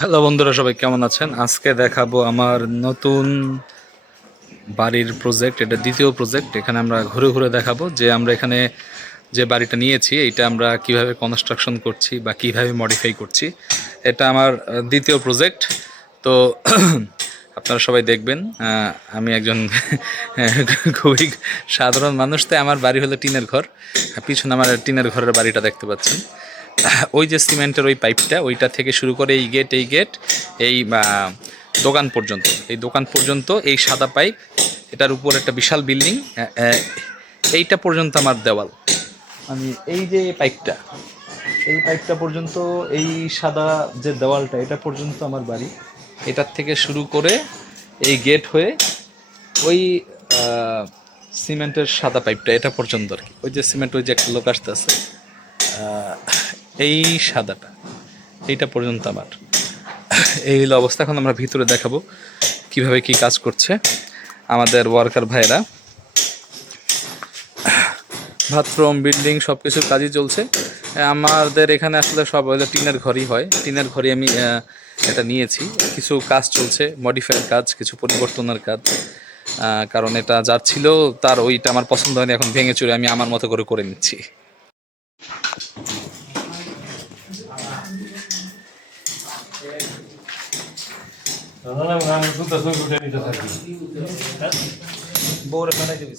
Hello বন্ধুরা, সবাই কেমন আছেন? আজকে দেখাবো আমার নতুন বাড়ির প্রজেক্ট। এটা দ্বিতীয় প্রজেক্ট। এখানে আমরা ঘুরে ঘুরে দেখাবো যে আমরা এখানে যে বাড়িটা নিয়েছি এইটা আমরা কিভাবে কনস্ট্রাকশন করছি বা কিভাবে মডিফাই করছি। এটা আমার দ্বিতীয় প্রজেক্ট। তো আপনারা সবাই দেখবেন। আমি একজন খুবই সাধারণ মানুষ, তাই আমার বাড়ি হলো টিনের ঘর। পিছনে আমার টিনের ঘরের বাড়িটা দেখতে পাচ্ছেন। ওই যে সিমেন্টের ওই পাইপটা, ওইটা থেকে শুরু করে এই গেট এই দোকান পর্যন্ত, এই দোকান পর্যন্ত এই সাদা পাইপ, এটার উপর একটা বিশাল বিল্ডিং, এইটা পর্যন্ত আমার দেওয়াল। আমি এই যে পাইপটা, এই পাইপটা পর্যন্ত, এই সাদা যে দেওয়ালটা, এটা পর্যন্ত আমার বাড়ি। এটার থেকে শুরু করে এই গেট হয়ে ওই সিমেন্টের সাদা পাইপটা এটা পর্যন্ত আর কি। ওই যে সিমেন্ট, ওই যে একটা লোক আসতেছে, এই সাদাটা, এইটা পর্যন্ত আমার। এই হলো অবস্থা। এখন আমরা ভিতরে দেখাবো কিভাবে কি কাজ করছে আমাদের ওয়ার্কার ভাইরা। বাথরুম, বিল্ডিং সব কিছুর কাজই চলছে। আমাদের এখানে আসলে সব হয়তো টিনের ঘরই হয়। টিনের ঘরই আমি এটা নিয়েছি। কিছু কাজ চলছে, মডিফাইয়ের কাজ, কিছু পরিবর্তনের কাজ। কারণ এটা যার ছিল, তার ওইটা আমার পছন্দ হয়নি, এখন ভেঙে চুরে আমি আমার মতো করে নিচ্ছি। বউরে পাঠাই দিবি।